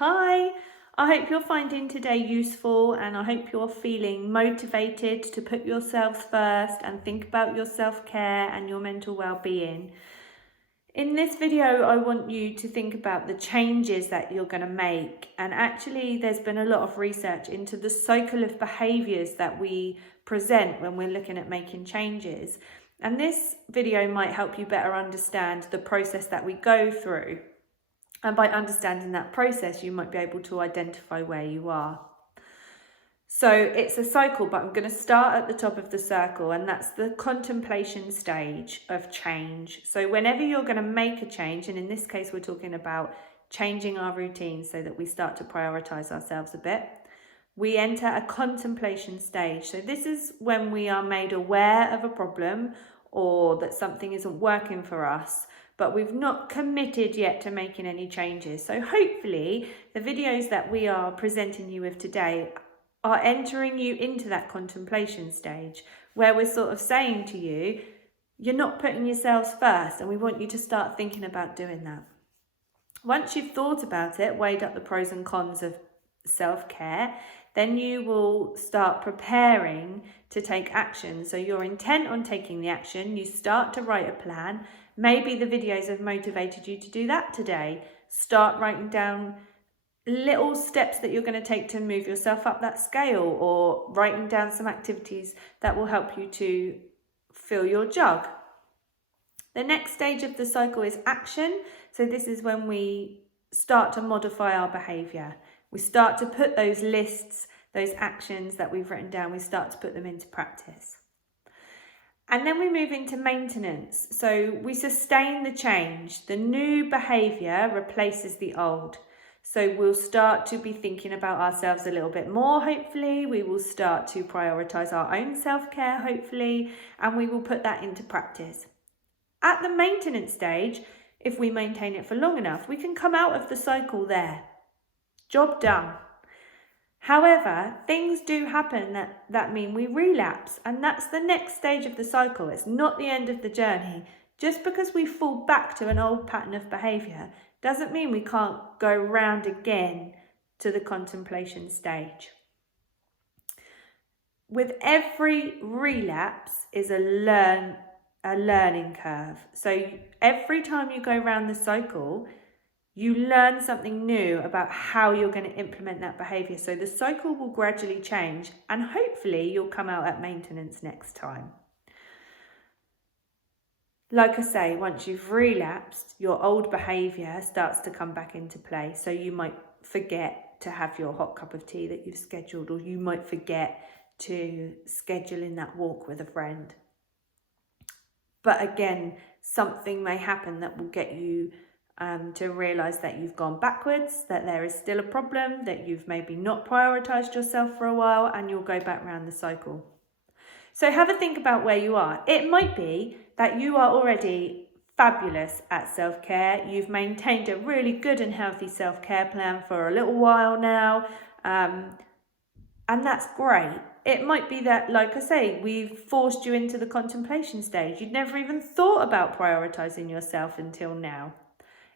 Hi, I hope you're finding today useful and I hope you're feeling motivated to put yourselves first and think about your self-care and your mental well-being. In this video, I want you to think about the changes that you're going to make. And actually, there's been a lot of research into the cycle of behaviours that we present when we're looking at making changes. And this video might help you better understand the process that we go through. And by understanding that process, you might be able to identify where you are. So it's a cycle, but I'm going to start at the top of the circle, and that's the contemplation stage of change. So whenever you're going to make a change, and in this case, we're talking about changing our routine so that we start to prioritize ourselves a bit, we enter a contemplation stage. So this is when we are made aware of a problem or that something isn't working for us, but we've not committed yet to making any changes. So hopefully the videos that we are presenting you with today are entering you into that contemplation stage where we're sort of saying to you, you're not putting yourselves first, and we want you to start thinking about doing that. Once you've thought about it, weighed up the pros and cons of self-care, then you will start preparing to take action. So you're intent on taking the action, you start to write a plan. Maybe the videos have motivated you to do that today. Start writing down little steps that you're going to take to move yourself up that scale, or writing down some activities that will help you to fill your jug. The next stage of the cycle is action. So this is when we start to modify our behaviour. We start to put those lists, those actions that we've written down, we start to put them into practice. And then we move into maintenance. So we sustain the change. The new behaviour replaces the old. So we'll start to be thinking about ourselves a little bit more, hopefully. We will start to prioritise our own self-care, hopefully, and we will put that into practice. At the maintenance stage, if we maintain it for long enough, we can come out of the cycle there. Job done. However, things do happen that mean we relapse, and that's the next stage of the cycle. It's not the end of the journey. Just because we fall back to an old pattern of behaviour doesn't mean we can't go round again to the contemplation stage. With every relapse is a learning curve. So every time you go around the cycle, you learn something new about how you're going to implement that behaviour. So the cycle will gradually change, and hopefully you'll come out at maintenance next time. Like I say, once you've relapsed, your old behaviour starts to come back into play. So you might forget to have your hot cup of tea that you've scheduled, or you might forget to schedule in that walk with a friend. But again, something may happen that will get you to realise that you've gone backwards, that there is still a problem, that you've maybe not prioritised yourself for a while, and you'll go back around the cycle. So have a think about where you are. It might be that you are already fabulous at self-care. You've maintained a really good and healthy self-care plan for a little while now, and that's great. It might be that, like I say, we've forced you into the contemplation stage. You'd never even thought about prioritising yourself until now.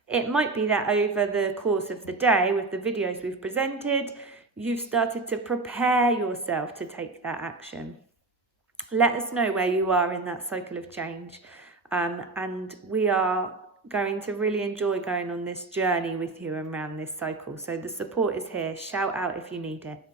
It might be that over the course of the day, with the videos we've presented, you've started to prepare yourself to take that action. Let us know where you are in that cycle of change, and we are going to really enjoy going on this journey with you around this cycle. So the support is here. Shout out if you need it.